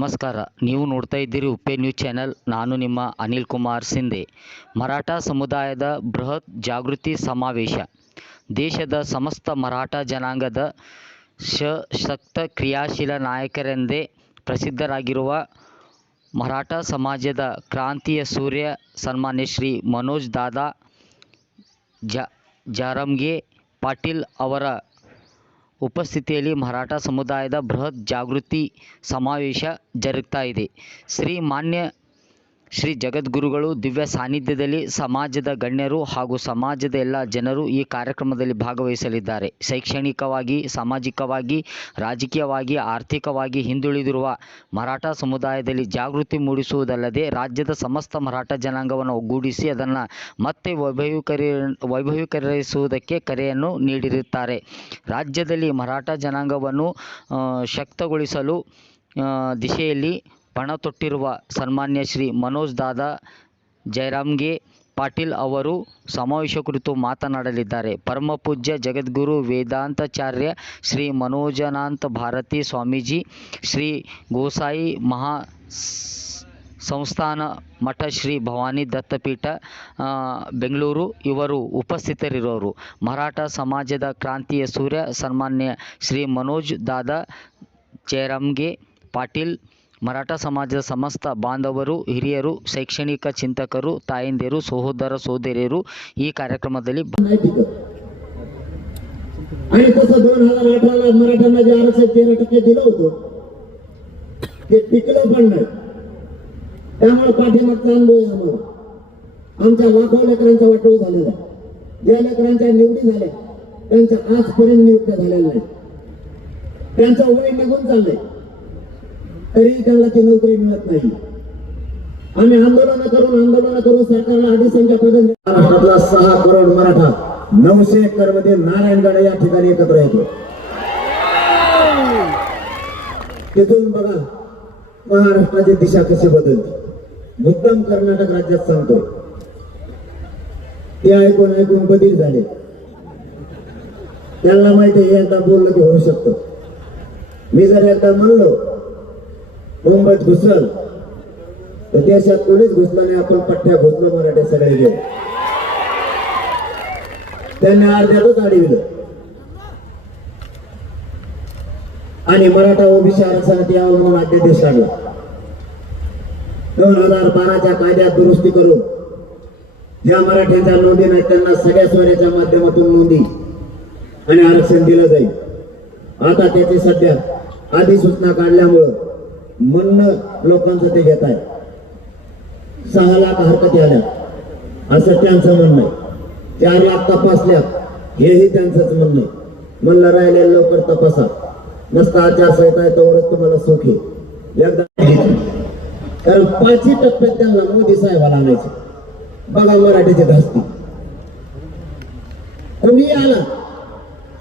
ನಮಸ್ಕಾರ. ನೀವು ನೋಡ್ತಾ ಇದ್ದೀರಿ ಉಪ್ಪೆ ನ್ಯೂಸ್ ಚಾನೆಲ್. ನಾನು ನಿಮ್ಮ ಅನಿಲ್ ಕುಮಾರ್ ಸಿಂಧೆ. ಮರಾಠ ಸಮುದಾಯದ ಬೃಹತ್ ಜಾಗೃತಿ ಸಮಾವೇಶ. ದೇಶದ ಸಮಸ್ತ ಮರಾಠ ಜನಾಂಗದ ಸಶಕ್ತ ಕ್ರಿಯಾಶೀಲ ನಾಯಕರೆಂದೇ ಪ್ರಸಿದ್ಧರಾಗಿರುವ ಮರಾಠ ಸಮಾಜದ ಕ್ರಾಂತಿಯ ಸೂರ್ಯ ಸನ್ಮಾನ್ಯ ಶ್ರೀ ಮನೋಜ್ ದಾದಾ ಜಾರಮ್ಗೆ ಪಾಟೀಲ್ ಅವರ ಉಪಸ್ಥಿತಿಯಲ್ಲಿ ಮರಾಠ ಸಮುದಾಯದ ಬೃಹತ್ ಜಾಗೃತಿ ಸಮಾವೇಶ ಜರುಗ್ತಾ ಇದೆ. ಶ್ರೀ ಜಗದ್ಗುರುಗಳು ದಿವ್ಯ ಸಾನ್ನಿಧ್ಯದಲ್ಲಿ ಸಮಾಜದ ಗಣ್ಯರು ಹಾಗೂ ಸಮಾಜದ ಎಲ್ಲ ಜನರು ಈ ಕಾರ್ಯಕ್ರಮದಲ್ಲಿ ಭಾಗವಹಿಸಲಿದ್ದಾರೆ. ಶೈಕ್ಷಣಿಕವಾಗಿ, ಸಾಮಾಜಿಕವಾಗಿ, ರಾಜಕೀಯವಾಗಿ, ಆರ್ಥಿಕವಾಗಿ ಹಿಂದುಳಿದಿರುವ ಮರಾಠ ಸಮುದಾಯದಲ್ಲಿ ಜಾಗೃತಿ ಮೂಡಿಸುವುದಲ್ಲದೆ ರಾಜ್ಯದ ಸಮಸ್ತ ಮರಾಠ ಜನಾಂಗವನ್ನು ಒಗ್ಗೂಡಿಸಿ ಅದನ್ನು ಮತ್ತೆ ವೈಭವೀಕರಿಸುವುದಕ್ಕೆ ಕರೆಯನ್ನು ನೀಡಿರುತ್ತಾರೆ. ರಾಜ್ಯದಲ್ಲಿ ಮರಾಠ ಜನಾಂಗವನ್ನು ಶಕ್ತಗೊಳಿಸಲು ದಿಶೆಯಲ್ಲಿ ಪಣ ತೊಟ್ಟಿರುವ ಸನ್ಮಾನ್ಯ ಶ್ರೀ ಮನೋಜ್ ದಾದಾ ಜೈರಾಮ್ಗೆ ಪಾಟೀಲ್ ಅವರು ಸಮಾವೇಶ ಕುರಿತು ಮಾತನಾಡಲಿದ್ದಾರೆ. ಪರಮಪೂಜ್ಯ ಜಗದ್ಗುರು ವೇದಾಂತಾಚಾರ್ಯ ಶ್ರೀ ಮನೋಜಾನಂದ ಭಾರತಿ ಸ್ವಾಮೀಜಿ, ಶ್ರೀ ಗೋಸಾಯಿ ಮಹಾ ಸಂಸ್ಥಾನ ಮಠ, ಶ್ರೀ ಭವಾನಿ ದತ್ತಪೀಠ ಬೆಂಗಳೂರು ಇವರು ಉಪಸ್ಥಿತರಿರುವರು. ಮರಾಠ ಸಮಾಜದ ಕ್ರಾಂತಿಯ ಸೂರ್ಯ ಸನ್ಮಾನ್ಯ ಶ್ರೀ ಮನೋಜ್ ದಾದಾ ಜೈರಾಮ್ಗೆ ಪಾಟೀಲ್, ಮರಾಠ ಸಮಾಜದ ಸಮಸ್ತ ಬಾಂಧವರು, ಹಿರಿಯರು, ಶೈಕ್ಷಣಿಕ ಚಿಂತಕರು, ತಾಯಂದಿರು, ಸಹೋದರ सहोदरियರು ಈ ಕಾರ್ಯಕ್ರಮದಲ್ಲಿ आणि तसं 2018ला मराठ्यांना जे आरक्षण 13% दिलं होतं ते टिकलं पण नाही. त्यामुळे पाठीमागचा अनुभव आहे आम्हाला. आमच्या लाखो लेकरांचा वाटोळ झालेला आहे. ज्या लेकरांच्या निवडी झाल्या त्यांच्या आजपर्यंत नियुक्त्या झालेल्या नाही. त्यांचं वय निघून चाललंय तरी त्यांना ती नोकरी मिळत नाही. आम्ही आंदोलन करून सरकारला अधिसंख्या प्रदान. महाराष्ट्रातला 6 करोड मराठा 900 एकर मध्ये नारायणगड या ठिकाणी एकत्र येतो. तिथून बघा महाराष्ट्राची दिशा कशी बदलते. मुद्दाम कर्नाटक राज्यात सांगतो ते ऐकून बधीर झाले. त्यांना माहिती आहे एकदा बोललं की होऊ शकतं. मी जर एकदा म्हणलो मुंबईत घुसल तर देशात कोणीच घुसलं नाही. आपण पठ्ठ्या घुसलो मराठे सगळे गेले. त्यांनी अर्ध्यातच अडविलं आणि मराठा ओबीसी आरक्षणात यावं म्हणून अध्यादेश काढला. 2012च्या कायद्यात दुरुस्ती करून ज्या मराठ्यांच्या नोंदी नाहीत त्यांना सगळ्या सोयऱ्याच्या माध्यमातून नोंदी आणि आरक्षण दिलं जाईल. आता त्याची सध्या अधिसूचना काढल्यामुळं म्हणणं लोकांचं ते घेत आहे. 6 लाख हरकती आल्या असं त्यांचं म्हणणं आहे. 4 लाख तपासल्या हेही त्यांचंच म्हणणं आहे. म्हणलं राहिले लवकर तपासा. नसता आचारसंहिता आहे तोवरच तुम्हाला सुख आहे. एकदा कारण 5ही टप्प्यात त्यांना मोदी साहेबाला आणायचे. बघा मराठीची धास्ती. कोणी आला,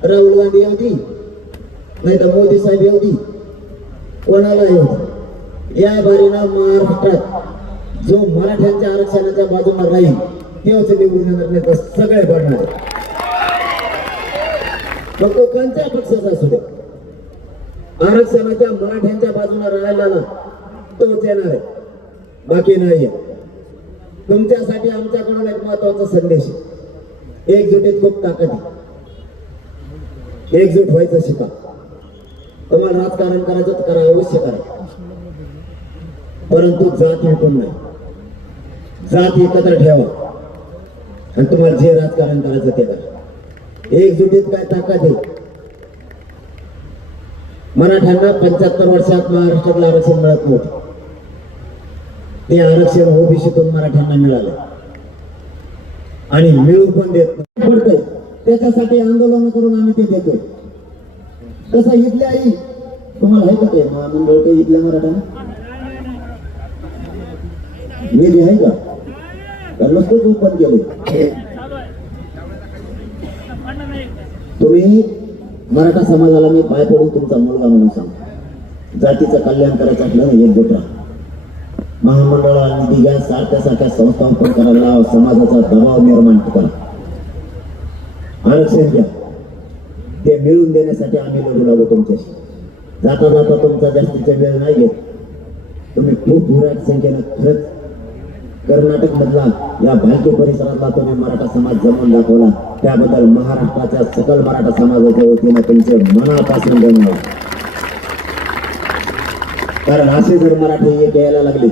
राहुल गांधी येऊ दे नाही तर मोदी साहेब येऊ दे, कोणाला येऊ दे, या बारीनं महाराष्ट्रात जो मराठ्यांच्या आरक्षणाच्या बाजूला राहील तेव्हाच निवडून येणार, नाही तर सगळे पडणार. मग तो कोणत्या पक्षाचा असू दे, आरक्षणाच्या मराठ्यांच्या बाजूला राहिला ना तोच येणार आहे, बाकी नाही. तुमच्यासाठी आमच्याकडून एक महत्वाचा संदेश आहे. एकजुटीत खूप ताकद आहे. एकजूट व्हायचं शिका. तुम्हाला राजकारण करायचं तर करा, अवश्य करा, परंतु जात हटून नाही. जात एकत्र ठेवा आणि तुम्हाला जे राजकारण करायचं ते करा. एकजुटीत काय ताकद आहे. मराठ्यांना 75 वर्षात महाराष्ट्रातलं आरक्षण मिळत नव्हतं. ते आरक्षण ओबीसीतून मराठ्यांना मिळालं आणि मिळू पण देत पडतंय. त्याच्यासाठी आंदोलन करून आम्ही ते देतोय. तसं इथल्याही तुम्हाला आहे का ते महामंडळ काही इथल्या मराठ्यांना निधी आहे का? नुसतंच ओपन केले. तुम्ही मराठा समाजाला मी पाय पडून तुमचा मुलगा म्हणून सांगतो. जातीचं कल्याण करायचं असलं ना एकजूट राहा. महामंडळाला निधी घ्या, सारख्या संस्था ओपन करायला समाजाचा दबाव निर्माण करा. आरक्षण घ्या. ते मिळून देण्यासाठी आम्ही लढू लागलो तुमच्याशी. जाता तुमचा जास्तीचा वेळ नाही घेत. तुम्ही खूप विराट संख्येनं खरंच कर्नाटक मधला या भालकी परिसरातला तुम्ही मराठा समाज जमून दाखवला, त्याबद्दल महाराष्ट्राच्या सकल मराठा समाजाच्या वतीनं तुमचे मनापासून धन्यवाद. कारण असे जर मराठी एक यायला लागले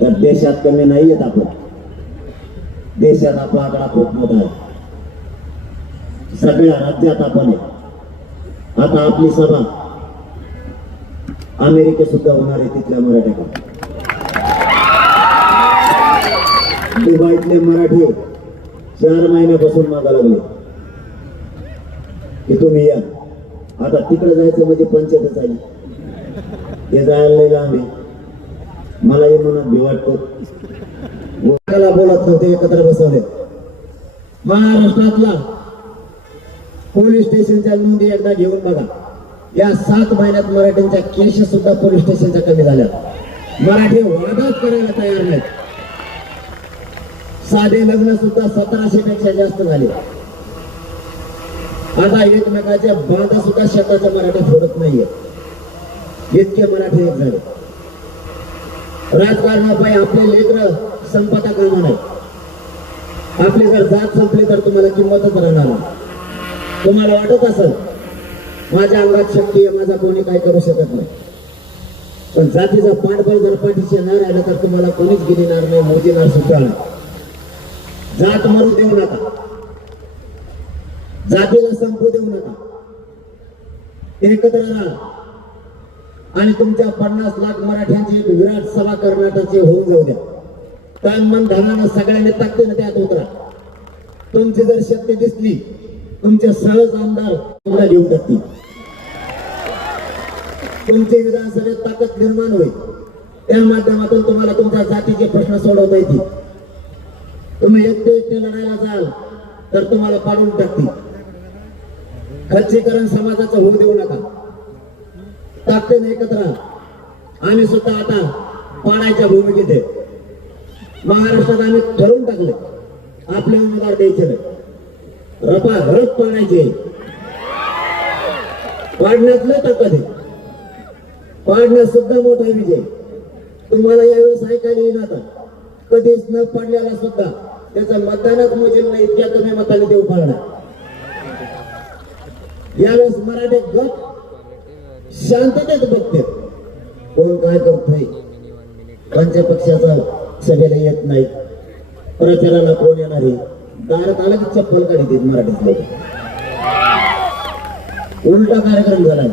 तर देशात कमी नाही येत आपण. देशात आपला आकडा खूप मोठा आहे, सगळ्या राज्यात आपण आहे. आता आपली सभा अमेरिकेत सुद्धा होणार आहे तिथल्या मराठ्याकडे. दुबईतले मराठी 4 महिन्यापासून मागा लागले की तुम्ही या. आता तिकडे जायचं म्हणजे पंचायतच आली, ते जायला लई लांब आहे. मला हे म्हणून भी वाटतो बोलत नव्हते, एकत्र बसवले. महाराष्ट्रातला पोलीस स्टेशनच्या नोंदी एकदा घेऊन बघा. या 7 महिन्यात मराठ्यांच्या केस सुद्धा पोलीस स्टेशनच्या कमी झाल्या. मराठी वादाच करायला तयार नाहीत. साधे लग्न सुद्धा 1700 पेक्षा जास्त झाले. आता एकमेकाच्या बांधा सुद्धा शब्दाच्या मराठी फोडत नाहीये, इतके मराठी एक झाले. राजकारणापायी आपले लेकर संपता कामा नाही. आपली जर जात संपली तर तुम्हाला किंमतच राहणार नाही. तुम्हाला वाटत असेल माझ्या अंगात शक्ती आहे, माझा कोणी काय करू शकत नाही, पण जातीचा पाठबळ जर पाठीशी न राहिला तर तुम्हाला कोणीच गिरणार नाही, मोजणार सुद्धा नाही. जात मरू देऊ नका, जातीला संपू देऊ नका. एकत्र राहा आणि तुमच्या 50 लाख मराठ्यांची एक विराट सभा कर्नाटकची होऊन जाऊ द्या. तन मन धनानं सगळ्यांनी ताकदीनं त्यात उतरा. तुमची जर शक्ती दिसली, तुमचे सहज आमदार तुम्हाला घेऊन टाकतील. तुमची विधानसभेत ताकद निर्माण होईल. त्या माध्यमातून तुम्हाला तुमच्या जातीचे प्रश्न सोडवता येतील. तुम्ही एकटे लढायला जाल तर तुम्हाला पाडून टाकतील. खच्चीकरण समाजाचं होऊ देऊ नका. ताकदीने एकत्र राहा. आम्ही सुद्धा आता पाडायच्या भूमिकेत आहे. महाराष्ट्रात आम्ही ठरवून टाकले आपले उमेदवार द्यायचे नाही, रपारप पाडायचे. पाडण्यातलं ताकद आहे, पाडण्यात सुद्धा मोठा विजय. तुम्हाला यावेळेस ऐकायला येईल. आता कधीच न पडल्याला सुद्धा त्याचं मतदानच मोजेल नाही, इतक्या कमी मताने देऊ पाडणार. यावेळेस मराठी गट शांततेत बघते कोण काय करतोय. पंचपक्षाचा सभेला येत नाही, प्रचाराला कोण येणार आहे, दारात आला की चप्पल काढीत मराठीत लोक. उलटा कार्यक्रम झालाय.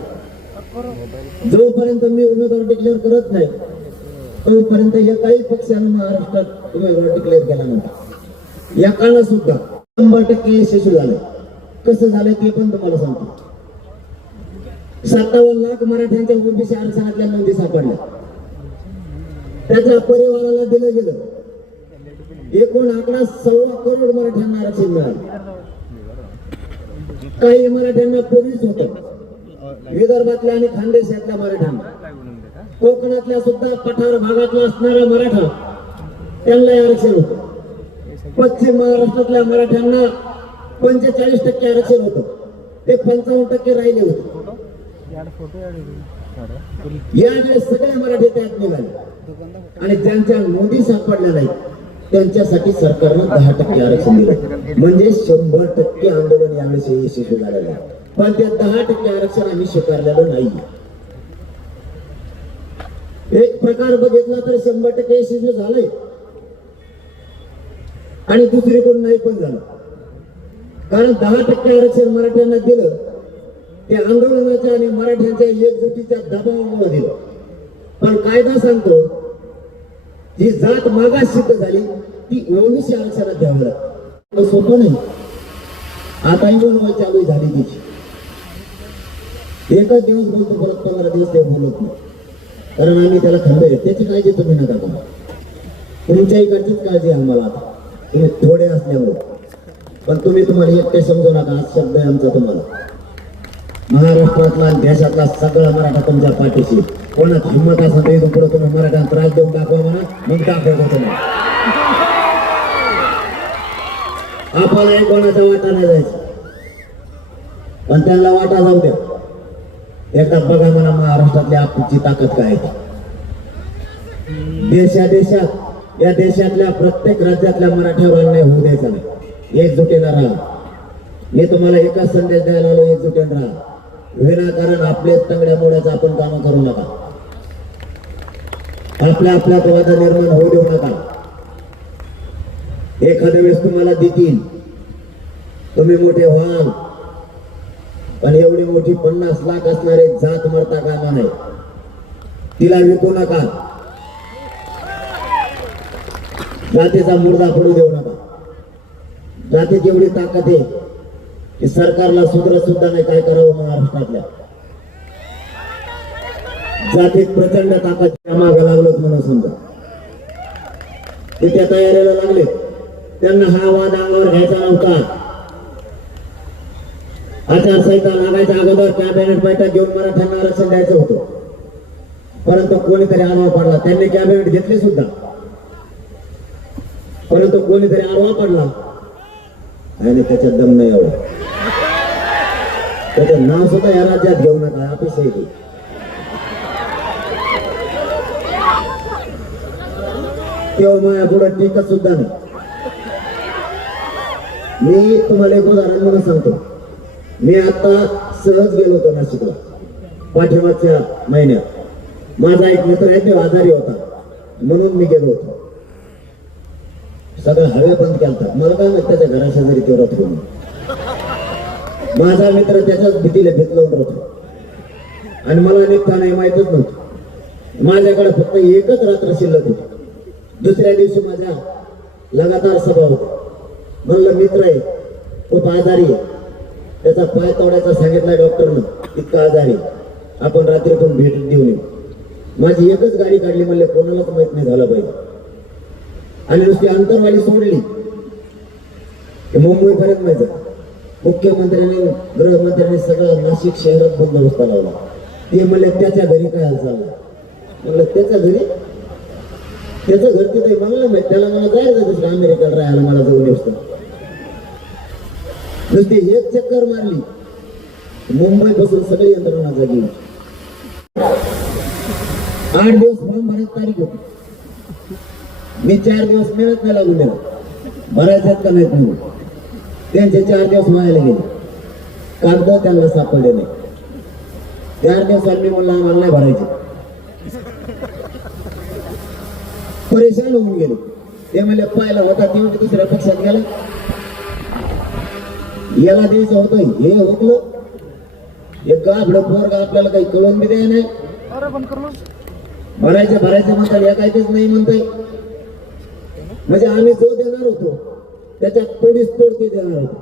जोपर्यंत मी उमेदवार डिक्लेअर करत नाही तोपर्यंत एकाही पक्षाने महाराष्ट्रात उमेदवार डिक्लेअर केला नव्हता. एकाला सुद्धा 100% यशस्वी झालंय. कसं झालंय ते पण तुम्हाला सांगतो. 57 लाख मराठ्यांच्या ओबीसी आरक्षणातल्या नोंदी सापडल्या. त्याच्या परिवाराला दिलं गेलं. एकूण आकडा 1.25 करोड मराठ्यांना आरक्षण मिळालं. काही मराठ्यांना पूर्वीच होतं, विदर्भातल्या आणि खानदेशातल्या मराठ्यांना. कोकणातल्या सुद्धा पठार भागातला असणारा मराठा त्यांना आरक्षण होतं. पश्चिम महाराष्ट्रातल्या मराठ्यांना 45% आरक्षण होतं, ते 55% राहिले होते. यावेळेस सगळे मराठी त्यात निघाले आणि ज्यांच्या नोंदी सापडल्या नाही त्यांच्यासाठी सरकारनं 10% आरक्षण दिलं. म्हणजे 100% आंदोलन यावेळेस यशस्वी झालेलं आहे. पण ते 10% आरक्षण आम्ही स्वीकारलेलं नाही. एक प्रकार बघितला तर 100% यशस्वी झालंय आणि दुसरीकडून नाही पण झालं. कारण 10% आरक्षण मराठ्यांना दिलं ते आंदोलनाच्या आणि मराठ्यांच्या एकजुटीच्या दबावामुळे दिलं. पण कायदा सांगतो जी जात मागास सिद्ध झाली ती ओबीसी आरक्षणात द्यावं लागतं. सोपं नाही. आता निवडणूक चालू झाली तिची. एकच दिवस बोलतो, परत 15 दिवस ते बोलत नाही. कारण आम्ही त्याला खंबीर आहे. त्याची काळजी तुम्ही नका करा. तुमच्या इकडचीच काळजी आम्हाला. आता तुम्ही थोडे असल्यामुळे, पण तुम्हाला एकटे समजू नका. आज शब्द आहे आमचा तुम्हाला. महाराष्ट्रातला देशातला सगळा मराठा तुमच्या पाठीशी. कोणात हिंमत असं इथून पुढे तुम्ही मराठा त्रास देऊन दाखवा म्हणा, मग दाखवतो तुम्हाला. आपल्याला कोणाचा वाटा नाही जायचा, पण त्यांना वाटा जाऊ द्या. एकदा बघा म्हणा महाराष्ट्रातली आपली ताकद काय आहे. देशात या देशातल्या प्रत्येक राज्यातल्या मराठ्यावर अन्याय होऊ द्यायचा नाही. एकजुटीनं राहा. मी तुम्हाला एकच संदेश द्यायला आलो, एकजुटीनं राहा. विनाकारण आपले तंगड्या मोड्याचं आपण काम करू नका. आपल्यात वाद निर्माण होऊ देऊ नका. एखाद्या वेळेस तुम्हाला देतील, तुम्ही मोठे व्हाल, पण एवढी मोठी 50 लाख असणारे जात मरता कामा नाही. तिला विकू नका. जातीचा मुर्दा पडू देऊ नका. जातीत एवढी ताकद आहे की सरकारला सुधरत सुद्धा नाही काय करावं महाराष्ट्रातल्या. जातीत प्रचंड ताकद मागा लागलोच म्हणून समजा. ते त्या तयारीला लागले. त्यांना हा वाद अंगावर घ्यायचा नव्हता. आचारसंहिता लागायच्या अगोदर कॅबिनेट बैठक घेऊन मराठ्यांना आरक्षण द्यायचं होतं, परंतु कोणीतरी आडवा पडला. त्यांनी कॅबिनेट घेतली सुद्धा, परंतु कोणीतरी आडवा पडला आणि त्याच्यात दम नाही एवढा. त्याचं नाव सुद्धा या राज्यात घेऊ नका. अपेक्षा आहे तेव्हा माझ्या पुढे टीकत सुद्धा नाही. मी तुम्हाला एक उदाहरण म्हणून सांगतो. मी आता सहज गेलो होतो नाशिकला पाठीमागच्या महिन्यात. माझा एक मित्र आहे, तो आजारी होता म्हणून मी गेलो होतो. सगळं हवे बंद केलता. मला काय माहित त्याच्या घराशेजारी तो रथ होऊन. माझा मित्र त्याच्याच भीतीला भेटला होता आणि मला निघता नाही माहितच नव्हतं. माझ्याकडे फक्त एकच रात्र शिल्लक होती. दुसऱ्या दिवशी माझ्या लगातार सभा होती. म्हणलं मित्र आहे, खूप आजारी आहे, त्याचा पाय तोडायचा सांगितला डॉक्टरनं, इतका आजारी, आपण रात्री पण भेट देऊन येऊ. माझी एकच गाडी काढली. म्हणले कोणालाच माहित नाही झालं पाहिजे. आणि नुसती अंतरवाली सोडली मुंबईपर्यंत माहिती. मुख्यमंत्र्यांनी गृहमंत्र्यांनी सगळं नाशिक शहरात बंदोबस्त लावला. ते म्हणले त्याच्या घरी काय हाल झाला. म्हणलं त्याच्या घरी, त्याचं घर तिथे मला माहित. त्याला मला जायचं दुसरं अमेरिकेला राहायला, मला जाऊन येऊ. नुसती एक चक्कर मारली, मुंबई पासून सगळी यंत्रणा जागी. 8 दिवस फॉर्म भरायची तारीख होती. मी 4 दिवस मेहनत नाही लागून दिला. भरायच्यात का नाहीत म्हणून. त्यांचे 4 दिवस व्हायला गेले. कागद त्यांना सापडले नाही. 4 दिवसांनी मी म्हणलं आम्हाला नाही भरायचे. परेशान होऊन गेले. ते म्हणले पाहिला होता तेवढी दुसऱ्या पक्षात गेला, याला द्यायचं होतं हे होतलं. एक गाभडं पोरगा आपल्याला काही कळून बी द्याय नाही. भरायचं म्हणतात, या काहीच नाही म्हणताय. म्हणजे आम्ही जो देणार होतो त्याच्यात थोडीच तोड ते देणार होतो.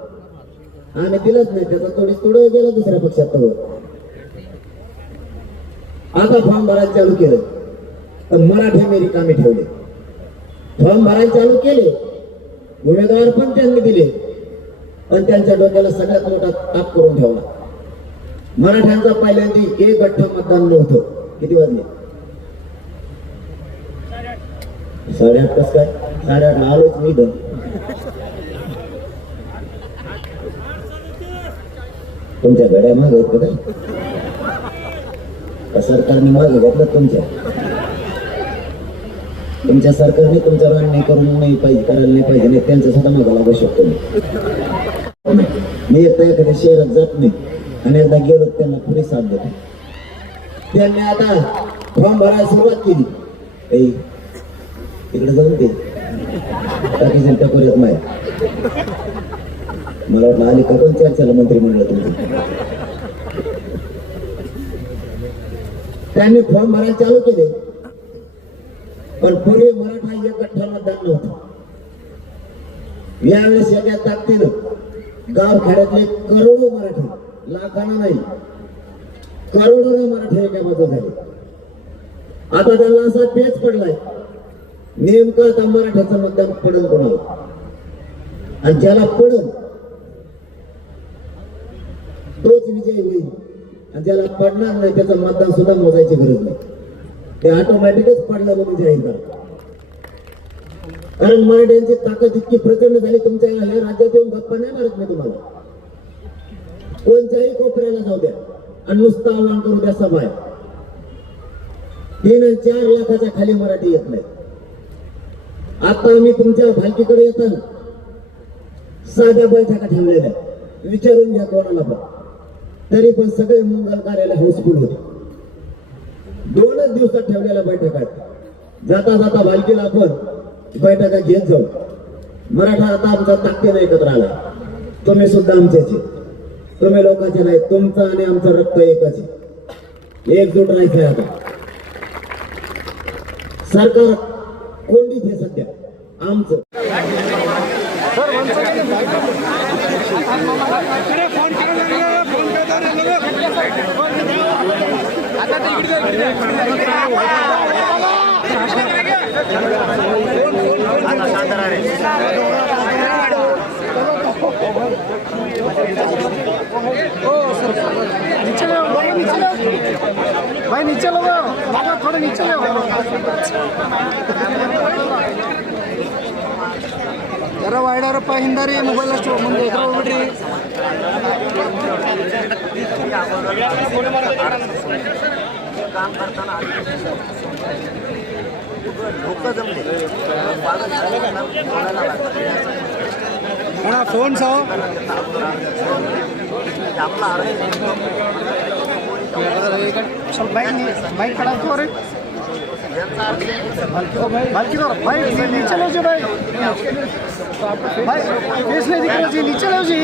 आम्ही दिलंच नाही. त्याचा थोडीच तोड गेला दुसऱ्या पक्षात. आता फॉर्म भरायला चालू केलं तर मराठी मी रिकामी ठेवले. फॉर्म भरायला चालू केले, उमेदवार पण त्यांनी दिले, पण त्यांच्या डोक्याला सगळ्यात मोठा ताप करून ठेवला. मराठ्यांचा पहिल्यांदा 1 गठ्ठा मतदान नव्हतं. किती वाजले? 8:30. कस काय 8:30 आलोच मी इथं. तुमच्या गड्या माग आहेत का? सरकारने मागे घेतलं तुमच्या सरकारने तुमच्यावर अन्याय करून नाही पाहिजे, करायला नाही पाहिजे. नाही त्यांचं सुद्धा मागा लागू शकतो. मी एकदा एखाद्या शहरात जात नाही आणि एकदा गेलो त्यांना पुरी साथ देतो. त्यांनी आता फॉर्म भरायला सुरुवात केली. तिकडे जाऊन ते टाकीचे टकोऱ्यात माय. मला वाटलं आली का कोण चर्चेला मंत्री म्हणलं तुमचं. त्यांनी फॉर्म भरायला चालू केले, पण पूर्वी मराठा 1 गठ्ठा मतदान नव्हतं. यावेळेस एका ताकदीनं गाव खेड्यातले करोडो मराठी, लाखांना नाही करोडो मराठी एका बाजू झाले. आता त्यांना असा पेच पडलाय, नेमकं आता मराठ्याचं मतदान पडल कोणाला, आणि ज्याला पडल तोच विजय होईल, आणि ज्याला पडणार नाही त्याचं मतदान सुद्धा मोजायची गरज नाही. ते ऑटोमॅटिकच पडलं म्हणून जाहीर करा. कारण मराठ्यांची ताकद इतकी प्रचंड झाली. तुमच्या या राज्यात येऊन गप्पा नाही मारत मी तुम्हाला. कोणत्याही कोपऱ्याला जाऊ द्या आणि नुसतं आव्हान करू द्या सभा. 3 आणि 4 लाखाच्या खाली मराठी येत नाही. आता मी तुमच्या भालकीकडे येताना साध्या बैठका ठेवलेल्या विचारून घ्या कोणाला पण, तरी पण सगळे मंगल कार्यालय हाऊसफुल होते. 2च दिवसात ठेवलेल्या बैठका आहेत. जाता जाता भालकीला आपण बैठका घेत जाऊ. मराठा आता आमचा ताकदीने एकत्र आला. तुम्ही सुद्धा आमच्याचे, तुम्ही लोकांचे नाही. तुमचं आणि आमचं रक्त एकच आहे. एकजूट राहायचंय. आता सरकार कोंडीत आहे सध्या आमचं. नीचे ले भाई, नीचे लो बाबा, थोड़े नीचे ले जरा वाइडर हिंदारी मोबाइल ಮುಂದೆ ಎದುರು ಹೋಗ್ಬಿಡ್ರಿ. काम करताना लोक जमले फोन सो आपला ಸ್ವಲ್ಪ बाइक खड़ा हो रे बाइक भाई नीचे लो जी भाई फेस नहीं दिख रहा जी, नीचे लो जी.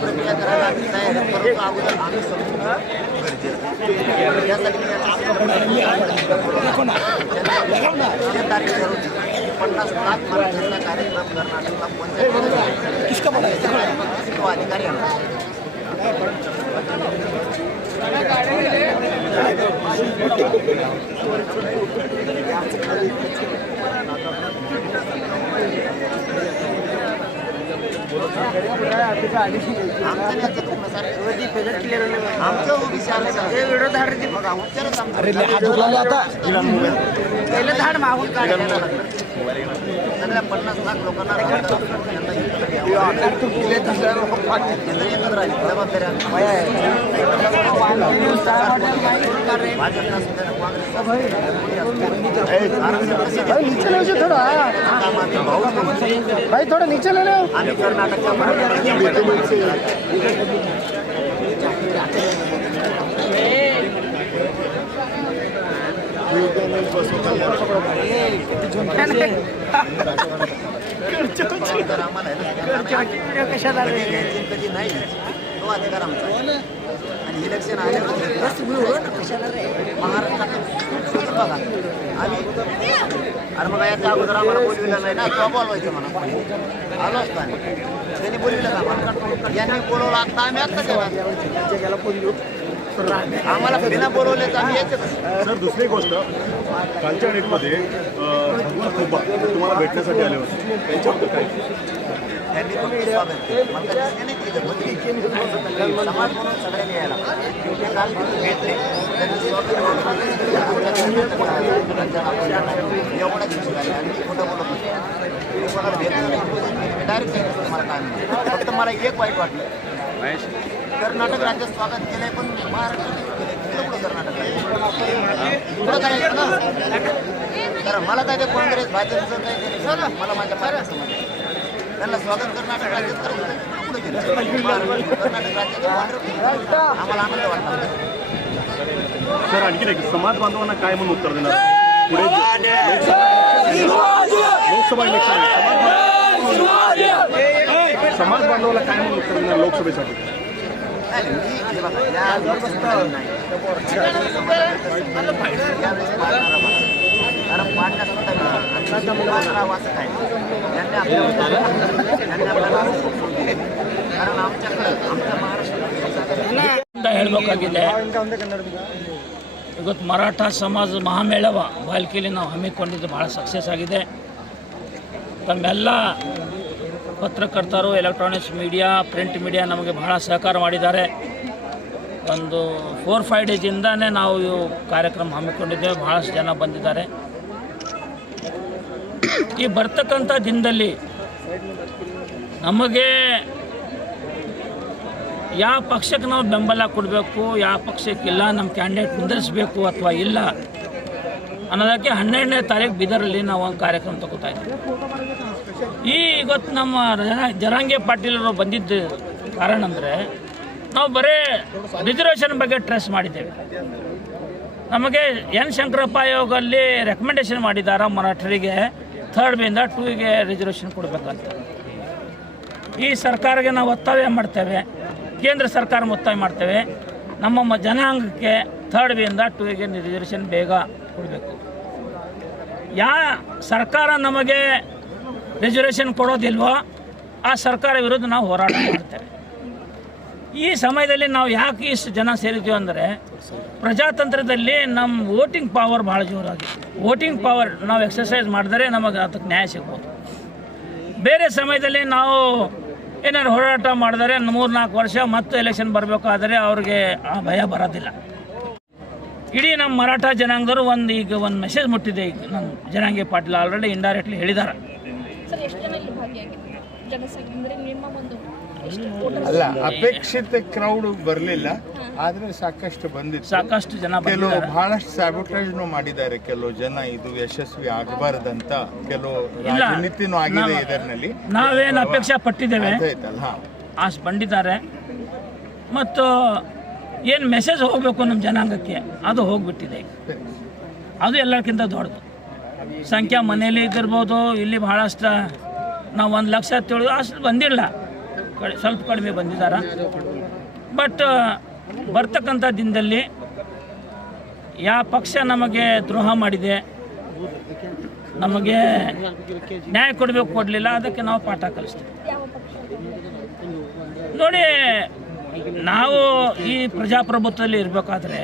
प्रक्रिया करायला तयार आहे, परंतु अगोदर आम्ही समजून यासाठी तारीख ठरवली. 50 लाख मराठ्यांचा कार्यक्रम कर्नाटकला पंचायत तो अधिकारी आला. आमचं ओबीसी व्हिडिओ धाड बघा उच्चारच पहिलं धाड मागून काढायला सगळ्या 50 लाख लोकांना एकत्र राहिली जबाबदाऱ्या नीचे लो जी थोड़ा भाई, थोड़ा नीचे ले लो. आम्ही कर्नाटकच्या कधी नाही तो अधिकार आमचा. आणि इलेक्शन आल्यावर महाराष्ट्रात बघा आम्ही अरे मग याच्या अगोदर आम्हाला बोलविलं नाही ना, तो बोलवायचं म्हणा आलो असतो. आणि त्यांनी बोलविलं का आम्हाला, यांनी बोलवलं. आता आम्ही आत्ता बोललो आम्हाला बिना बोलवले तर आम्ही यायचं. सर दुसरी गोष्ट, कालच्या डेटमध्ये भगवान खोबा तुम्हाला भेटण्यासाठी आले होते, त्यांच्याबद्दल काय? त्यांनी फक्त स्वागत केलं. मला दिसले नाही तिथं समाज म्हणून सगळ्यांनी यायला ते काल भेटले. त्यांनी स्वागत एवढा दिवशी झाले आणि मी खोटं बोलत होतो. कोणाला भेटलं डायरेक्ट सांगितलं तुम्हाला काय नाही. फक्त मला एक वाईट वाटलं, कर्नाटक राज्यात स्वागत केलंय पण महाराष्ट्रात केलं कुठं कर्नाटक पुढं करायचं ना. तर मला काय ते काँग्रेस भाजपचं काही मला माझ्या पार्टीचं समजलं. त्यांना स्वागत कर्नाटक राज्यात करायचं पुढे केलं. कर्नाटक राज्यात आम्हाला आनंद वाटला. सर आणखी एक समाज बांधवांना काय म्हणून उत्तर देणार पुढे लोकसभा इलेक्शन आहे, समाज बांधवाला काय म्हणून उत्तर देणार लोकसभेसाठी? कारण आमच्याकडे आमच्या महाराष्ट्रात ಹೇಳಬೇಕಾಗಿದೆ. ಇವತ್ತು ಮರಾಠ ಸಮಾಜ ಮಹಾಮೇಳವ ಬಾಲ್ಕಿಯಲ್ಲಿ ನಾವು ಹಮ್ಮಿಕೊಂಡಿದ್ದು ಭಾಳ ಸಕ್ಸಸ್ ಆಗಿದೆ. ತಮ್ಮೆಲ್ಲ ಪತ್ರಕರ್ತರು, ಎಲೆಕ್ಟ್ರಾನಿಕ್ಸ್ ಮೀಡಿಯಾ, ಪ್ರಿಂಟ್ ಮೀಡಿಯಾ ನಮಗೆ ಭಾಳ ಸಹಕಾರ ಮಾಡಿದ್ದಾರೆ. ಒಂದು 4-5 ಡೇಸಿಂದನೇ ನಾವು ಇವು ಕಾರ್ಯಕ್ರಮ ಹಮ್ಮಿಕೊಂಡಿದ್ದೇವೆ. ಭಾಳಷ್ಟು ಜನ ಬಂದಿದ್ದಾರೆ. ಈ ಬರ್ತಕ್ಕಂಥ ದಿನದಲ್ಲಿ ನಮಗೆ ಯಾವ ಪಕ್ಷಕ್ಕೆ ನಾವು ಬೆಂಬಲ ಕೊಡಬೇಕು, ಯಾವ ಪಕ್ಷಕ್ಕಿಲ್ಲ, ನಮ್ಮ ಕ್ಯಾಂಡಿಡೇಟ್ ನಿಂದಿರಿಸಬೇಕು ಅಥವಾ ಇಲ್ಲ ಅನ್ನೋದಕ್ಕೆ 12ನೇ ತಾರೀಕು ಬೀದರಲ್ಲಿ ನಾವು ಒಂದು ಕಾರ್ಯಕ್ರಮ ತಗೋತಾ ಇದ್ದೀವಿ. ಇವತ್ತು ನಮ್ಮ ಜರಾಂಗೆ ಪಾಟೀಲರು ಬಂದಿದ್ದ ಕಾರಣ ಅಂದರೆ ನಾವು ಬರೀ ರಿಸರ್ವೇಷನ್ ಬಗ್ಗೆ ಟ್ರೇಸ್ ಮಾಡಿದ್ದೇವೆ. ನಮಗೆ ಎನ್ ಶಂಕರಪ್ಪ ಆಯೋಗಲ್ಲಿ ರೆಕಮೆಂಡೇಶನ್ ಮಾಡಿದ್ದಾರೆ ಮರಾಠರಿಗೆ 3rd ಬೇಯಿಂದ 2ಗೆ ರಿಸರ್ವೇಷನ್ ಕೊಡಬೇಕಂತ. ಈ ಸರ್ಕಾರಕ್ಕೆ ನಾವು ಒತ್ತಾಯ ಮಾಡ್ತೇವೆ, ಕೇಂದ್ರ ಸರ್ಕಾರ ಒತ್ತಾಯ ಮಾಡ್ತೇವೆ, ನಮ್ಮ ಜನಾಂಗಕ್ಕೆ 3rd ಬೇಯಿಂದ 2ಗೆ ರಿಸರ್ವೇಷನ್ ಬೇಗ ಕೊಡಬೇಕು. ಸರ್ಕಾರ ನಮಗೆ ರಿಸರ್ವೇಷನ್ ಕೊಡೋದಿಲ್ವೋ ಆ ಸರ್ಕಾರ ವಿರುದ್ಧ ನಾವು ಹೋರಾಟ ಮಾಡ್ತೇವೆ. ಈ ಸಮಯದಲ್ಲಿ ನಾವು ಯಾಕೆ ಇಷ್ಟು ಜನ ಸೇರಿದ್ದೀವಿ ಅಂದರೆ ಪ್ರಜಾತಂತ್ರದಲ್ಲಿ ನಮ್ಮ ವೋಟಿಂಗ್ ಪವರ್ ಭಾಳ ಜೋರಾಗಿದೆ. ವೋಟಿಂಗ್ ಪವರ್ ನಾವು ಎಕ್ಸರ್ಸೈಸ್ ಮಾಡಿದರೆ ನಮಗೆ ಅದಕ್ಕೆ ನ್ಯಾಯ ಸಿಗ್ಬೋದು. ಬೇರೆ ಸಮಯದಲ್ಲಿ ನಾವು ಏನಾದ್ರು ಹೋರಾಟ ಮಾಡಿದರೆ 3-4 ವರ್ಷ ಮತ್ತೆ ಎಲೆಕ್ಷನ್ ಬರಬೇಕಾದ್ರೆ ಅವ್ರಿಗೆ ಆ ಭಯ ಬರೋದಿಲ್ಲ. ಇಡೀ ನಮ್ಮ ಮರಾಠ ಜನಾಂಗದವರು ಒಂದು ಮೆಸೇಜ್ ಮುಟ್ಟಿದೆ. ಈಗ ನಮ್ಮ ಜನಾಂಗೆ ಪಾಟೀಲ್ ಆಲ್ರೆಡಿ ಇಂಡೈರೆಕ್ಟ್ಲಿ ಹೇಳಿದ್ದಾರೆ. ಅಲ್ಲ, ಅಪೇಕ್ಷಿತ ಕ್ರೌಡ್ ಬರಲಿಲ್ಲ, ಆದ್ರೆ ಸಾಕಷ್ಟು ಬಂದಿತ್ತು. ಸಾಕಷ್ಟು ಜನ ಕೆಲವು ಬಹಳಷ್ಟು ಸ್ಯಾಬೋಟೇಜ್ನು ಮಾಡಿದ್ದಾರೆ ಕೆಲವು ಜನ. ಇದು ಯಶಸ್ವಿ ಆಗಬಾರದಂತ ಕೆಲವು ರಾಜನೀತಿನೂ ಆಗಿದೆ ಇದರಲ್ಲಿ. ನಾವೇನು ಅಪೇಕ್ಷೆ ಪಟ್ಟಿದ್ದೇವೆ ಅಷ್ಟು ಬಂದಿದ್ದಾರೆ. ಮತ್ತು ಏನು ಮೆಸೇಜ್ ಹೋಗಬೇಕು ನಮ್ಮ ಜನಾಂಗಕ್ಕೆ ಅದು ಹೋಗ್ಬಿಟ್ಟಿದೆ. ಅದು ಎಲ್ಲಕ್ಕಿಂತ ದೊಡ್ಡದು. ಸಂಖ್ಯಾ ಮನೆಯಲ್ಲಿ ಇದ್ದಿರ್ಬೋದು, ಇಲ್ಲಿ ಬಹಳಷ್ಟು ನಾವು 1 ಲಕ್ಷ ತಿಳಿದು ಅಷ್ಟು ಬಂದಿಲ್ಲ, ಸ್ವಲ್ಪ ಕಡಿಮೆ ಬಂದಿದ್ದಾರೆ. ಬಟ್ ಬರ್ತಕ್ಕಂಥ ದಿನದಲ್ಲಿ ಯಾವ ಪಕ್ಷ ನಮಗೆ ದ್ರೋಹ ಮಾಡಿದೆ, ನಮಗೆ ನ್ಯಾಯ ಕೊಡಬೇಕು, ಕೊಡಲಿಲ್ಲ, ಅದಕ್ಕೆ ನಾವು ಪಾಠ ಕಲಿಸ್ತೀವಿ. ನೋಡಿ, ನಾವು ಈ ಪ್ರಜಾಪ್ರಭುತ್ವದಲ್ಲಿ ಇರಬೇಕಾದ್ರೆ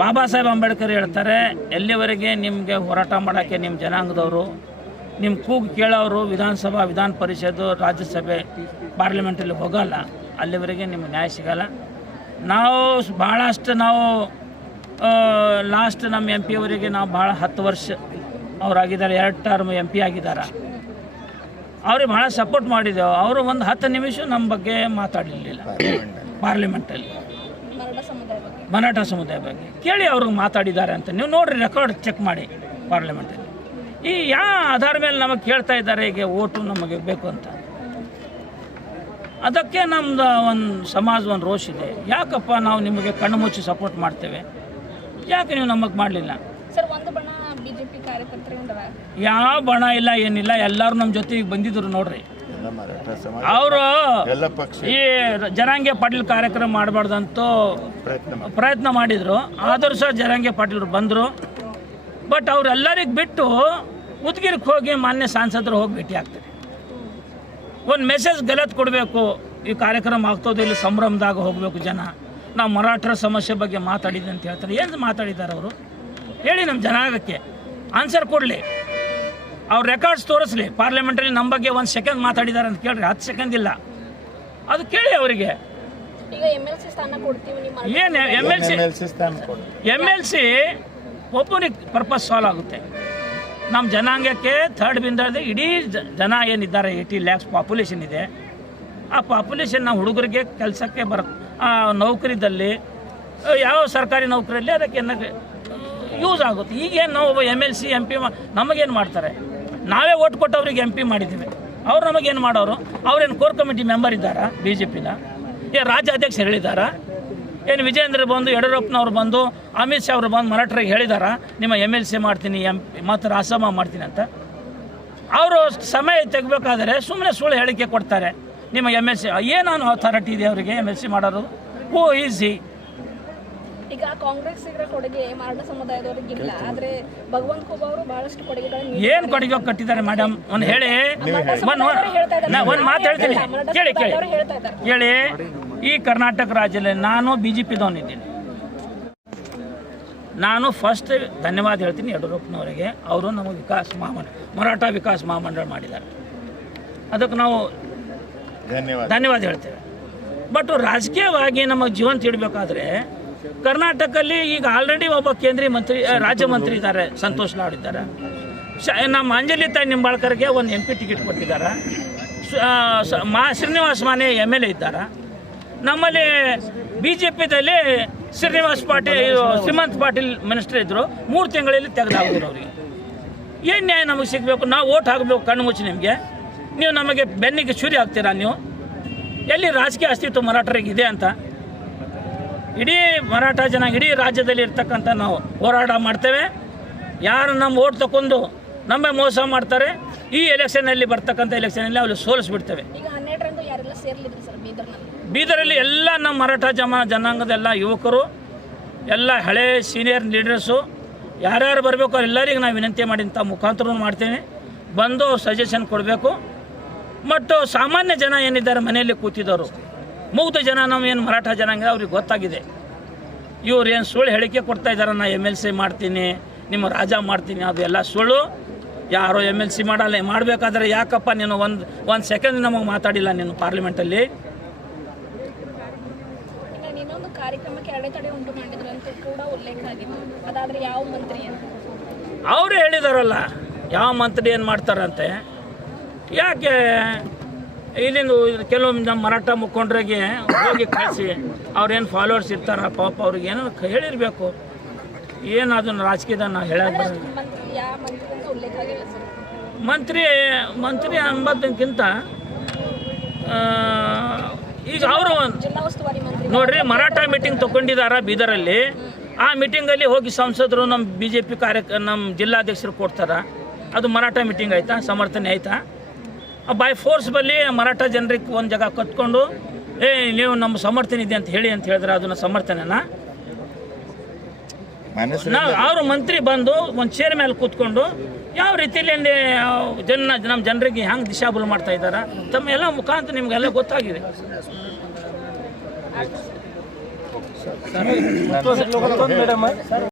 ಬಾಬಾ ಸಾಹೇಬ್ ಅಂಬೇಡ್ಕರ್ ಹೇಳ್ತಾರೆ, ಎಲ್ಲಿವರೆಗೆ ನಿಮಗೆ ಹೋರಾಟ ಮಾಡೋಕ್ಕೆ ನಿಮ್ಮ ಜನಾಂಗದವರು ನಿಮ್ಮ ಕೂಗು ಕೇಳೋರು ವಿಧಾನಸಭಾ, ವಿಧಾನ ಪರಿಷತ್ತು, ರಾಜ್ಯಸಭೆ, ಪಾರ್ಲಿಮೆಂಟಲ್ಲಿ ಹೋಗಲ್ಲ, ಅಲ್ಲಿವರೆಗೆ ನಿಮ್ಗೆ ನ್ಯಾಯ ಸಿಗಲ್ಲ. ನಾವು ಭಾಳಷ್ಟು ಲಾಸ್ಟ್ ನಮ್ಮ MP ಅವರಿಗೆ ನಾವು ಭಾಳ 10 ವರ್ಷ ಅವರಾಗಿದ್ದಾರೆ, 2 ಟರ್ಮ್ MP ಆಗಿದ್ದಾರೆ. ಅವ್ರಿಗೆ ಭಾಳ ಸಪೋರ್ಟ್ ಮಾಡಿದ್ದೆವು. ಅವರು ಒಂದು 10 ನಿಮಿಷ ನಮ್ಮ ಬಗ್ಗೆ ಮಾತಾಡಲಿಲ್ಲ ಪಾರ್ಲಿಮೆಂಟಲ್ಲಿ. ಮರಾಠ ಸಮುದಾಯ ಬಗ್ಗೆ ಕೇಳಿ ಅವ್ರಿಗೆ ಮಾತಾಡಿದ್ದಾರೆ ಅಂತ ನೀವು ನೋಡ್ರಿ, ರೆಕಾರ್ಡ್ ಚೆಕ್ ಮಾಡಿ ಪಾರ್ಲಿಮೆಂಟಲ್ಲಿ. ಈ ಯಾವ ಆಧಾರ ಮೇಲೆ ನಮಗೆ ಕೇಳ್ತಾ ಇದ್ದಾರೆ ಈಗ ಓಟು ನಮಗೆ ಬೇಕು ಅಂತ? ಅದಕ್ಕೆ ನಮ್ಮದು ಒಂದು ಸಮಾಜ ಒಂದು ರೋಷ್ ಇದೆ. ಯಾಕಪ್ಪ ನಾವು ನಿಮಗೆ ಕಣ್ಣು ಮುಚ್ಚಿ ಸಪೋರ್ಟ್ ಮಾಡ್ತೇವೆ, ಯಾಕೆ ನೀವು ನಮಗೆ ಮಾಡಲಿಲ್ಲ? ಯಾವ ಬಣ ಇಲ್ಲ, ಏನಿಲ್ಲ, ಎಲ್ಲರೂ ನಮ್ಮ ಜೊತೆಗೆ ಬಂದಿದ್ರು ನೋಡ್ರಿ. ಅವರು ಈ ಜರಾಂಗೆ ಪಾಟೀಲ್ ಕಾರ್ಯಕ್ರಮ ಮಾಡಬಾರ್ದಂತೂ ಪ್ರಯತ್ನ ಮಾಡಿದರು. ಆದರೂ ಸಹ ಜರಾಂಗೆ ಪಾಟೀಲ್ರು ಬಂದರು. ಬಟ್ ಅವರೆಲ್ಲರಿಗೆ ಬಿಟ್ಟು ಉದ್ಗಿರಿಗೆ ಹೋಗಿ ಮಾನ್ಯ ಸಾಂಸದರು ಹೋಗಿ ಭೇಟಿ ಆಗ್ತಾರೆ. ಒಂದು ಮೆಸೇಜ್ ಗಲತ್ ಕೊಡಬೇಕು, ಈ ಕಾರ್ಯಕ್ರಮ ಆಗ್ತೋದು, ಇಲ್ಲಿ ಸಂಭ್ರಮದಾಗ ಹೋಗಬೇಕು ಜನ, ನಾವು ಮರಾಠರ ಸಮಸ್ಯೆ ಬಗ್ಗೆ ಮಾತಾಡಿದ್ದೆ ಅಂತ ಹೇಳ್ತಾರೆ. ಏನು ಮಾತಾಡಿದ್ದಾರೆ ಅವರು ಹೇಳಿ, ನಮ್ಮ ಜನಾಂಗಕ್ಕೆ ಆನ್ಸರ್ ಕೊಡಲಿ, ಅವ್ರ ರೆಕಾರ್ಡ್ಸ್ ತೋರಿಸ್ಲಿ. ಪಾರ್ಲಿಮೆಂಟಲ್ಲಿ ನಮ್ಮ ಬಗ್ಗೆ 1 ಸೆಕೆಂಡ್ ಮಾತಾಡಿದ್ದಾರೆ ಅಂತ ಕೇಳ್ರಿ, 10 ಸೆಕೆಂಡ್ ಇಲ್ಲ, ಅದು ಕೇಳಿ ಅವರಿಗೆ. ಏನು MLC ಒಬ್ಬನಿಗೆ ಪರ್ಪಸ್ ಸಾಲ್ವ್ ಆಗುತ್ತೆ. ನಮ್ಮ ಜನಾಂಗಕ್ಕೆ 3rd ಬೇಯಿಂದ ಇಡೀ ಜನ ಏನಿದ್ದಾರೆ 80 lakhs ಪಾಪ್ಯುಲೇಷನ್ ಇದೆ. ಆ ಪಾಪ್ಯುಲೇಷನ್ ನಾವು ಹುಡುಗರಿಗೆ ಕೆಲಸಕ್ಕೆ ನೌಕರಿದಲ್ಲಿ, ಯಾವ ಸರ್ಕಾರಿ ನೌಕರಿಯಲ್ಲಿ ಅದಕ್ಕೆ ಯೂಸ್ ಆಗುತ್ತೆ. ಈಗೇನು ನಾವು MLC MP ನಮಗೇನು ಮಾಡ್ತಾರೆ? ನಾವೇ ಓಟ್ ಕೊಟ್ಟು ಅವ್ರಿಗೆ MP ಮಾಡಿದ್ದೀವಿ, ಅವ್ರು ನಮಗೇನು ಮಾಡೋರು? ಅವ್ರೇನು ಕೋರ್ ಕಮಿಟಿ ಮೆಂಬರ್ ಇದ್ದಾರಾ BJPನ? ರಾಜ್ಯಾಧ್ಯಕ್ಷರು ಹೇಳಿದ್ದಾರಾ? ಏನು ವಿಜೇಂದ್ರ ಬಂದು, ಯಡಿಯೂರಪ್ಪನವ್ರು ಬಂದು, ಅಮಿತ್ ಶಾ ಅವರು ಬಂದು ಮರಾಠರಿಗೆ ಹೇಳಿದಾರ ನಿಮ್ಮ MLC ಮಾಡ್ತೀನಿ, ಮತ್ತು ರಾಜ್ಯಸಭಾ ಮಾಡ್ತೀನಿ ಅಂತ? ಅವರು ಸಮಯ ತೆಗಬೇಕಾದ್ರೆ ಸುಮ್ಮನೆ ಸುಳ್ಳು ಹೇಳಿಕೆ ಕೊಡ್ತಾರೆ. ನಿಮ್ಮ MLC ಏನು ಅಥಾರಿಟಿ ಇದೆ ಅವರಿಗೆ MLC ಮಾಡೋದು? ಹೂ ಈಸಿ. ಈಗ ಕಾಂಗ್ರೆಸ್ ಕೊಡುಗೆ ಮರಾಠ ಸಮುದಾಯದವರಿಗಿಲ್ಲ, ಆದರೆ ಭಗವಂತ ಖೂಬ ಅವರು ಬಹಳಷ್ಟು ಕೊಡುಗೆಗಳನ್ನು ಏನು ಕೊಡುಗೆ ಕಟ್ಟಿದ್ದಾರೆ ಮೇಡಮ್? ಒಂದು ಹೇಳಿ, ಒಂದು ಮಾತು ಹೇಳ್ತೀನಿ ಕೇಳಿ. ಈ ಕರ್ನಾಟಕ ರಾಜ್ಯದಲ್ಲಿ ನಾನು BJPದವನಿದ್ದೀನಿ. ನಾನು ಫಸ್ಟ್ ಧನ್ಯವಾದ ಹೇಳ್ತೀನಿ ಯಡಿಯೂರಪ್ಪನವರಿಗೆ. ಅವರು ನಮಗೆ ಮರಾಠ ವಿಕಾಸ ಮಹಾಮಂಡಳ ಮಾಡಿದ್ದಾರೆ, ಅದಕ್ಕೆ ನಾವು ಧನ್ಯವಾದ ಹೇಳ್ತೇವೆ. ಬಟ್ ರಾಜಕೀಯವಾಗಿ ನಮಗೆ ಜೀವನ ಇಡಬೇಕಾದ್ರೆ ಕರ್ನಾಟಕದಲ್ಲಿ ಈಗ ಆಲ್ರೆಡಿ ಒಬ್ಬ ಕೇಂದ್ರೀಯ ಮಂತ್ರಿ, ರಾಜ್ಯ ಮಂತ್ರಿ ಇದ್ದಾರೆ, ಸಂತೋಷ್ ಲಾಡ್ ಇದ್ದಾರೆ. ನಮ್ಮ ಅಂಜಲಿ ತಾಯಿ ನಿಂಬಾಳ್ಕರ್ಗೆ ಒಂದು MP ಟಿಕೆಟ್ ಕೊಟ್ಟಿದ್ದಾರೆ. ಶ್ರೀನಿವಾಸ್ ಮಾನೆ MLA ಇದ್ದಾರೆ. ನಮ್ಮಲ್ಲಿ BJPದಲ್ಲಿ ಶ್ರೀನಿವಾಸ್ ಪಾಟೀಲ್ ಶ್ರೀಮಂತ್ ಪಾಟೀಲ್ ಮಿನಿಸ್ಟರ್ ಇದ್ದರು. 3 ತಿಂಗಳಲ್ಲಿ ತೆಗೆದಾಕಿದ್ರು ಅವರಿಗೆ. ಏನು ನ್ಯಾಯ ನಮಗೆ ಸಿಗಬೇಕು? ನಾವು ಓಟ್ ಹಾಕಬೇಕು ಕಣ್ಣು ಮುಚ್ಚಿ ನಿಮಗೆ. ನೀವು ನಮಗೆ ಬೆನ್ನಿಗೆ ಚೂರಿ ಹಾಕ್ತೀರಾ? ನೀವು ಎಲ್ಲಿ ರಾಜಕೀಯ ಅಸ್ತಿತ್ವ ಮರಾಠರಿಗಿದೆ ಅಂತ? ಇಡೀ ಮರಾಠ ಜನ ಇಡೀ ರಾಜ್ಯದಲ್ಲಿ ಇರ್ತಕ್ಕಂಥ ನಾವು ಹೋರಾಟ ಮಾಡ್ತೇವೆ. ಯಾರು ನಮ್ಮ ಓಟ್ ತಗೊಂಡು ನಮಗೆ ಮೋಸ ಮಾಡ್ತಾರೆ, ಈ ಎಲೆಕ್ಷನಲ್ಲಿ ಬರ್ತಕ್ಕಂಥ ಎಲೆಕ್ಷನಲ್ಲಿ ಅವ್ರು ಸೋಲಿಸ್ಬಿಡ್ತೇವೆ. ಈಗ 12ರಂದು ಯಾರೆಲ್ಲ ಸೇರ್ಲಿದ್ರು ಸರ್ ಬೀದರಲ್ಲಿ? ಎಲ್ಲ ನಮ್ಮ ಮರಾಠ ಜನಾಂಗದ ಎಲ್ಲ ಯುವಕರು, ಎಲ್ಲ ಹಳೆ ಸೀನಿಯರ್ ಲೀಡರ್ಸು ಯಾರ್ಯಾರು ಬರಬೇಕು ಎಲ್ಲರಿಗೂ ನಾವು ವಿನಂತಿ ಮಾಡಿ ಇಂಥ ಮುಖಾಂತರ ಮಾಡ್ತೇವೆ. ಬಂದು ಸಜೆಷನ್ ಕೊಡಬೇಕು. ಮತ್ತು ಸಾಮಾನ್ಯ ಜನ ಏನಿದ್ದಾರೆ ಮನೆಯಲ್ಲಿ ಕೂತಿದ್ದವರು, ಮುಗ್ಧ ಜನ ನಾವು ಏನು ಮರಾಠ ಜನಾಂಗ ಅವ್ರಿಗೆ ಗೊತ್ತಾಗಿದೆ. ಇವ್ರು ಏನು ಸುಳ್ಳು ಹೇಳಿಕೆ ಕೊಡ್ತಾ ಇದ್ದಾರೆ, ನಾ MLC ಮಾಡ್ತೀನಿ, ನಿಮ್ಮ ರಾಜ ಮಾಡ್ತೀನಿ, ಅದು ಎಲ್ಲ ಸುಳ್ಳು. ಯಾರೋ MLC ಮಾಡಲ್ಲ. ಮಾಡಬೇಕಾದ್ರೆ ಯಾಕಪ್ಪ ನೀನು ಒಂದು ಸೆಕೆಂಡ್ ನಮಗೆ ಮಾತಾಡಿಲ್ಲ ನೀನು ಪಾರ್ಲಿಮೆಂಟಲ್ಲಿ? ಇನ್ನೊಂದು ಕಾರ್ಯಕ್ರಮಕ್ಕೆ ಅಡೆತಡೆ ಉಂಟು ಮಾಡಿದ್ರು ಅಂತ ಕೂಡ ಉಲ್ಲೇಖ ಆಗಿದೆ. ಅದಾದರೆ ಯಾವ ಮಂತ್ರಿ ಅಂತ ಅವರು ಹೇಳಿದಾರಲ್ಲ, ಯಾವ ಮಂತ್ರಿ ಏನು ಮಾಡ್ತಾರಂತೆ. ಯಾಕೆ ಇಲ್ಲಿಂದ ಕೆಲವೊಮ್ಮೆ ನಮ್ಮ ಮರಾಠ ಮುಖಂಡರಿಗೆ ಹೋಗಿ ಕಳಿಸಿ ಅವ್ರೇನು ಫಾಲೋವರ್ಸ್ ಇರ್ತಾರ ಪಾಪ ಅವ್ರಿಗೆ ಏನೋ ಹೇಳಿರಬೇಕು. ಏನು ಅದನ್ನು ರಾಜಕೀಯದ ನಾವು ಹೇಳೋದು ಮಂತ್ರಿ ಅಂಬದಕ್ಕಿಂತ ಈಗ ಅವರು ನೋಡ್ರಿ ಮರಾಠ ಮೀಟಿಂಗ್ ತಗೊಂಡಿದ್ದಾರೆ ಬೀದರಲ್ಲಿ. ಆ ಮೀಟಿಂಗಲ್ಲಿ ಹೋಗಿ ಸಂಸದರು ನಮ್ಮ BJP ನಮ್ಮ ಜಿಲ್ಲಾಧ್ಯಕ್ಷರು ಕೊಡ್ತಾರೆ. ಅದು ಮರಾಠ ಮೀಟಿಂಗ್ ಆಯಿತಾ? ಸಮರ್ಥನೆ ಆಯಿತಾ? ಬೈ ಫೋರ್ಸ್ ಬಲ್ಲಿ ಮರಾಠ ಜನರಿಗೆ ಒಂದು ಜಾಗ ಕತ್ಕೊಂಡು ನೀವು ನಮ್ಮ ಸಮರ್ಥನೆ ಇದೆ ಅಂತ ಹೇಳಿದ್ರೆ ಅದನ್ನು ಸಮರ್ಥನೆನಾ? ಅವರು ಮಂತ್ರಿ ಬಂದು ಒಂದು ಚೇರ್ ಮೇಲೆ ಕೂತ್ಕೊಂಡು ಯಾವ ರೀತಿಯಲ್ಲಿ ನಮ್ಮ ಜನರಿಗೆ ಹೆಂಗೆ ದಿಶಾಬುಲ್ ಮಾಡ್ತಾ ಇದ್ದಾರೆ ತಮ್ಮ ಎಲ್ಲ ಮುಖಾಂತರ ನಿಮಗೆಲ್ಲ ಗೊತ್ತಾಗಿದೆ.